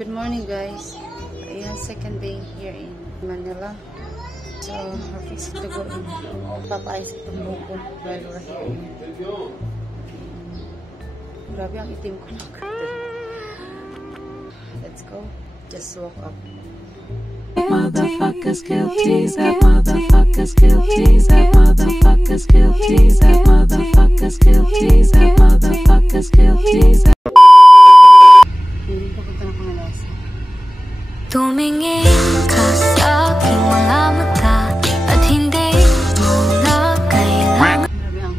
Good morning, guys. Ayan, second day here in Manila. So, we're fixing to go in. Papaayos itong buko while we're here in. Grabe ang itim ko ng curtain. Let's go. Just walk up. Motherfuckers guilty, that motherfuckers guilty, that motherfuckers guilty, that motherfuckers guilty, that motherfuckers guilty. Hindi ko punta ng Pangalasa. Tumingin ka sa aking mga mata at hindi mo na kailangan. Grabe ang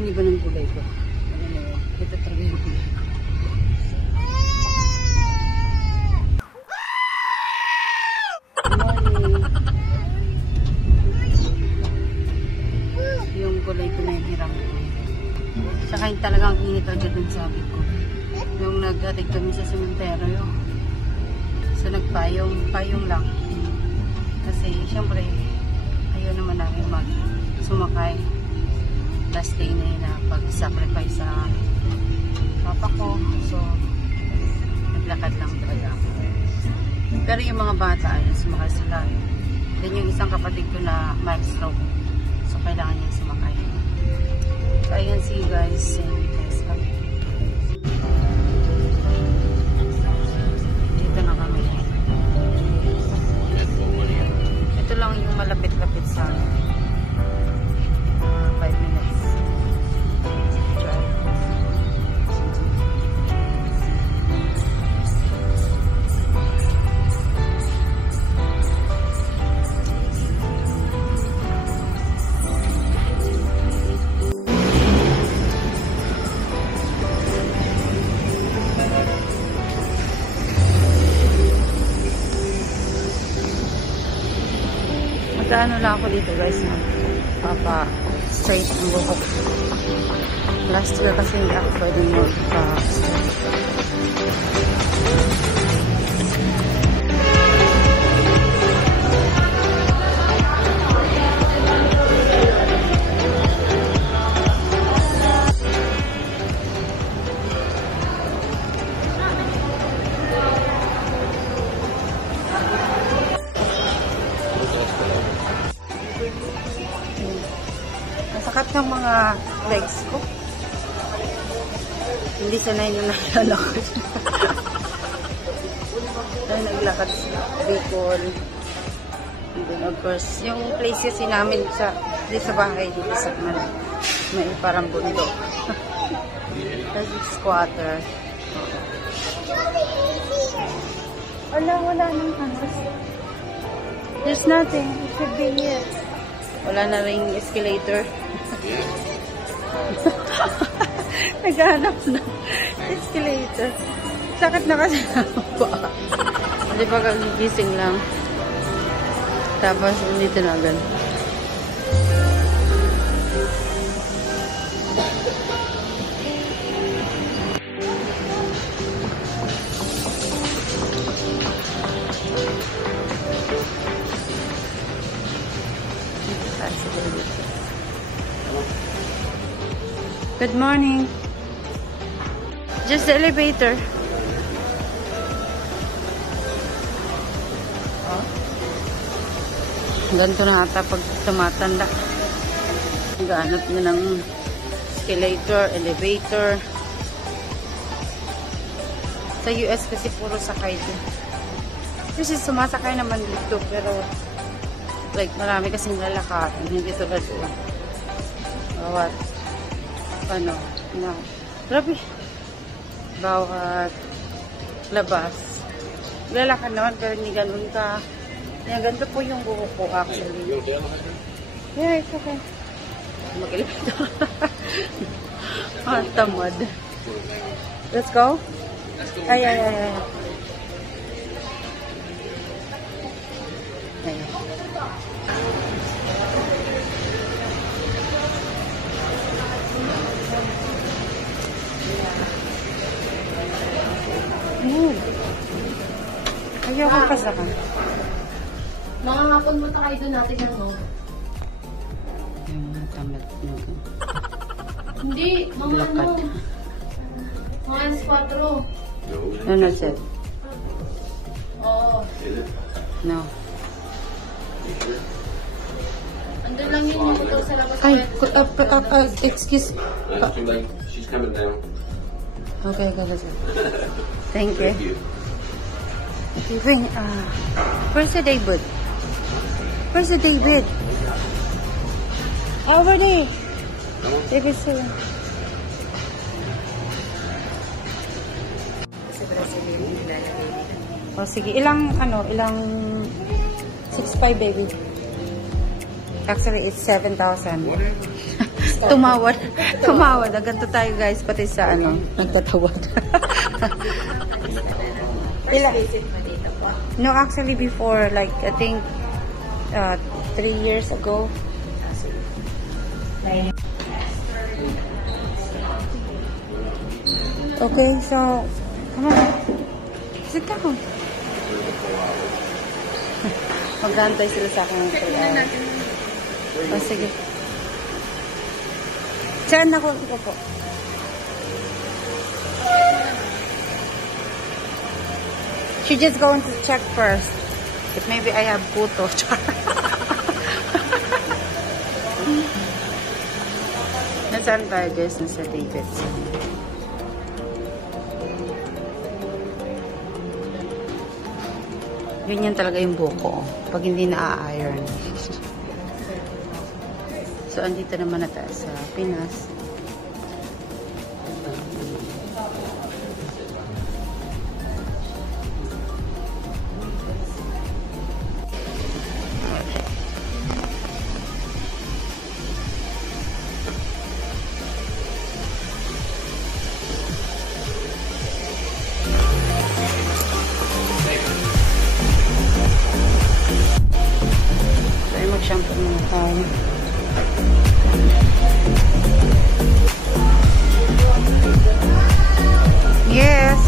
hiniba ng kulay ko. Ano mo, ito talaga yung kulay ko. Yung kulay ko na yung hiram ko. Tsaka yung talagang init agad dun sabi ko. Yung nag-atig kami sa sementeryo. So nagpayong lang. Kasi syempre ayaw naman namin sumakay. Last day na yun na pag-sacrifice sa papa ko. So naglakad lang talaga ako. Pero yung mga bata ay sumakay sila. Then yung isang kapatid ko na mild stroke. So kailangan niya sumakay. So ayan, see you guys in next time. Dito na kami. Ito lang yung malapit-lapit sa 5 minutes. Drive. Magkaano lang ako dito, guys, na straight ang buhok. Last year kasi hindi ako pwedeng mag-straight. Sakat ng mga legs ko. Hindi sanay yung nalalakad. Dahil naglakad sa Bicol. And then of course, yung place kasi namin di sa bahay dito sa may parang bundok. Kasi squatter. Wala nang hands. There's nothing. It should be here. Wala na ring escalator. Naghanap na escalator. Sakit na kasi ako. Hindi pa kagigising lang. Tapos dito na agad. Good morning. Just the elevator. Ganito na ata pag tumatanda. Naghahanap na ng escalator, elevator. Sa US kasi puro sakay din. Kasi sumasakay naman dito pero like marami kasing lalakarin. Hindi tulad doon. Bawat ano, na grabe. Bawat labas. Lalakad naman pero hindi ganun ka. Yan, ganito po yung buhok ko actually. Yeah, it's okay. Mag-elevator. Tamad. Let's go? Ay. Ayan. Ayaw ko kasakan. Mga hapon mo tayo doon natin ano? Yung tamad na doon. Hindi, mga Lakad. ano? Mga alas 4. Ano, sir? No. Andun lang yun yung motor sa labas. Ay, excuse. That's too late. She's coming down. Okay, let's go. Thank you. Thank you. Okay, bring, where's the David? Where's the David? Over there. David's here. Oh, sige. Ilang 6'5", baby. Actually, it's 7,000. Tumawad. Tumawad. Ganito tayo, guys. Pati sa nagtatawad. No, actually, before, like, I think, 3 years ago. Okay, so, come on. Sit down. Mag-antay sila sa akin ng 3 hours. Oh, sige. Diyan ako po. She just going to check first. If maybe I have puto. Nasaan tayo, guys? Nasa David's. Ganyan talaga yung buko. Pag hindi na-iron. So, andito naman na tayo sa Pinas. Mag-shampoo muna tayo. Yes.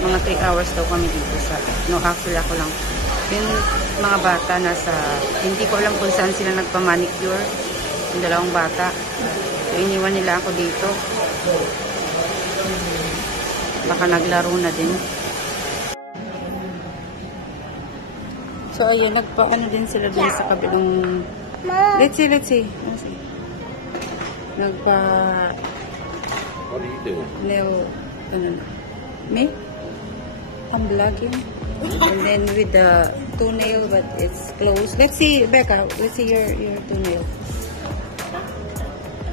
Mga 3 hours daw kami dito sa, actually ako lang. Yung mga bata nasa, hindi ko alam kung saan sila nagpa-manicure. Yung 2 bata. So, iniwan nila ako dito. Baka naglaro na din. So, ayun, nagpa-ano din sila din sa kabilang, let's see. Nagpa, What are you doing? Me? I'm vlogging. And then with the toenail, but it's closed. Let's see, Becca. Let's see your toenail.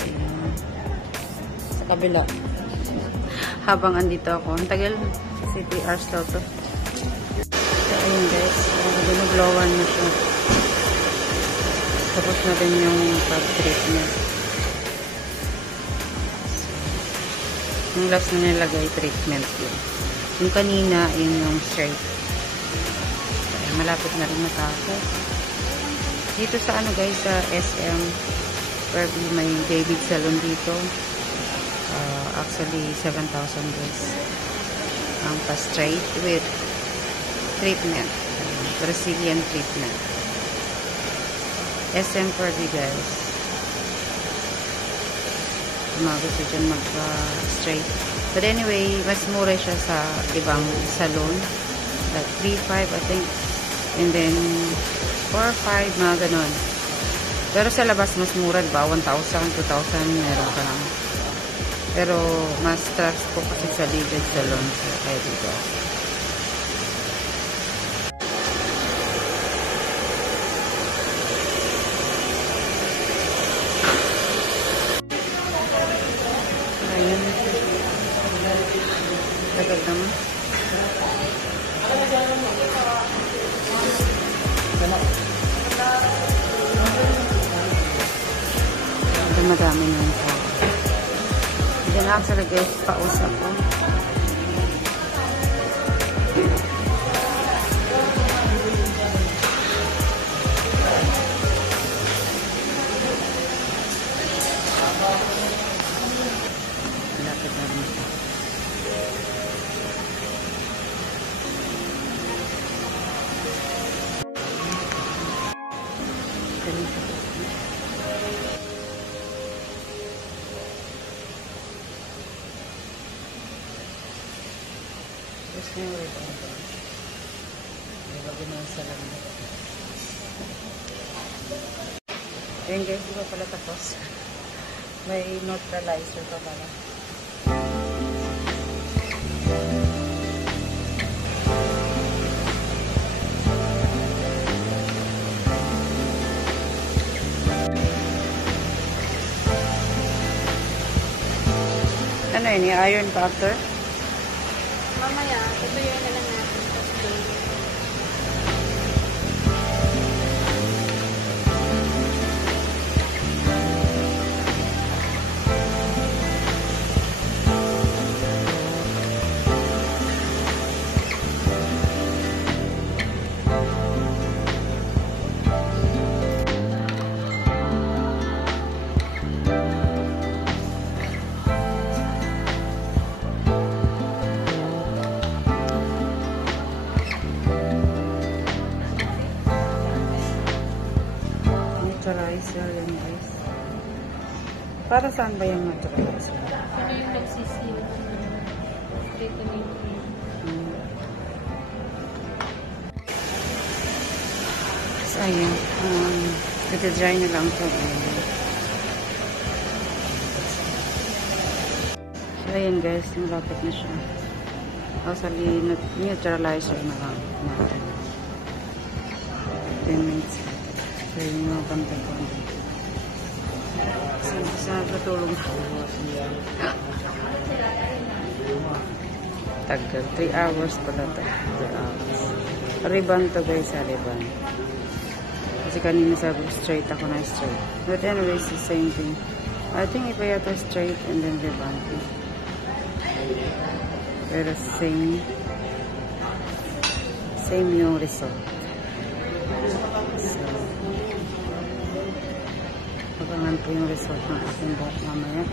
Ayan. Sa kabila. Habang andito ako. Ang tagal. Kasi 3 hours daw to. So, ayun guys. Binublowan na siya. Tapos na rin yung pag-treatment. Yung last na nilagay, treatment yun. Yung kanina, yung straight. Ay, malapit na rin matapos. Dito sa guys, sa SM, where may David Salon dito. Actually, 7,000 guys. Ang pa-straight with treatment. Brazilian treatment. SM Kirby guys. Mga gusto dyan mag-straight. But anyway, mas mura siya sa ibang salon. Like 3,500 I think. And then 4,500 mga ganon. Pero sa labas mas mura, diba? 1,000, 2,000 meron ka lang. Pero mas trust ko kasi sa David Salon. Kaya dito. Ayan. Tagal naman. Madami na yung tao. Then actually guys, pausap ko. Lapit na rin ito. Tapos na yung ribbon ko. Ibagin na sa lang. Ayan guys, di ba pala tapos? May neutralizer pa pala. Ano yun? I-iron pa after? Mamaya, ito yun na lang natin. Neutralizer yan guys. Para saan ba yung neutralizer? Ano yung nagsisil? So ayan. Ito-dry na lang ito. So ayan guys, malapit na siya. Actually, neutralizer na lang natin. 10 minutes. So yung mga bantay ko. Sa katulong. Tagal. 3 hours pala ito. 3 hours. Ribbon to guys, ribbon. Kasi kanina sabi straight ako na straight. But anyways, the same thing. I think if I have to straight and then ribbon. Pero same yung result. So, abangan po yung result ng aking buhok mamaya.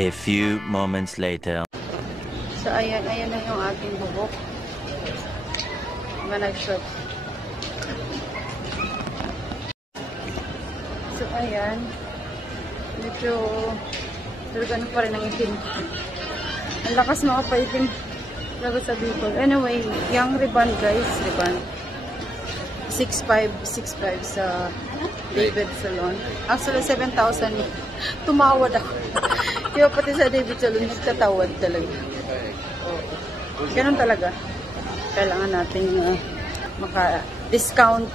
A few moments later. So, ayan na yung ating buhok. Nag-short. So, ayan. Medyo ano pa rin ang itim. Ang lakas makapaitim. Lago sa Bicol. Anyway, yung ribbon guys, ribbon. 6.5 sa David Salon. Actually, 7,000. Tumawad ako. Kaya pati sa David Salon, nagtatawad talaga. Ganun talaga. Kailangan natin maka-discount.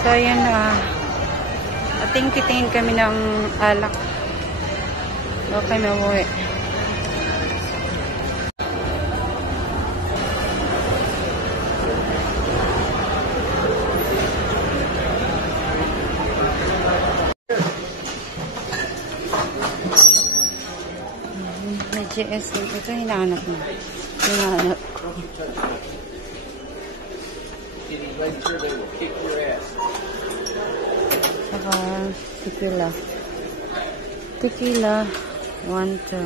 So, ayan na. Ating titingin kami ng alak. Okay, mauwi. May GSM. Ito hinahanap mo. Hinahanap ko. Saka tequila. Tequila. 1, 2.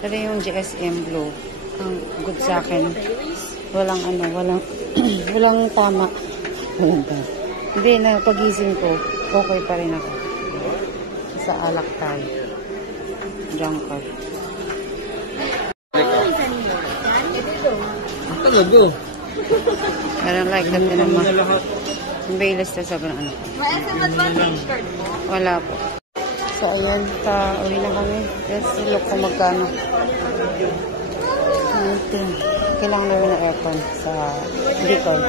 Pero yung GSM Blue. Ang good sa akin. Walang walang tama. Hindi, na pagising ko, okay pa rin ako. Sa alak tayo. Junker. talaga. I don't like that din naman. Yung Baileys na sobrang ano. Wala po. So, ayan. Uwi na kami. Let's look kung magkano. 19. Kailangan namin ng aircon sa Bicol.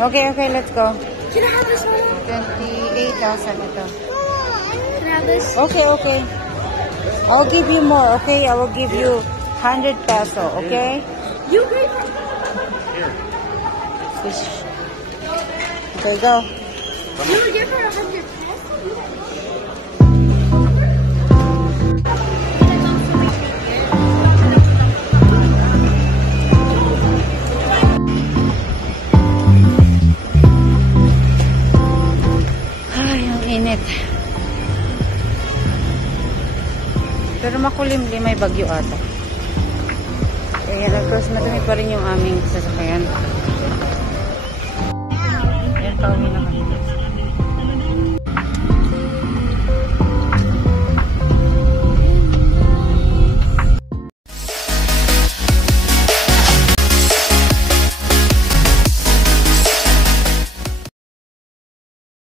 Okay, let's go. Can I have this one? 28,000 ito. Can I have this? Okay. I'll give you more, okay? I will give you 100 peso, okay? You agree? Fish. Okay, go. You would give her 100 pesos? Ay, ang init. Pero makulimlim, may bagyo ata. Ayan, of course, madumi pa rin yung aming sasakyan. Ayan, pauwi na kami.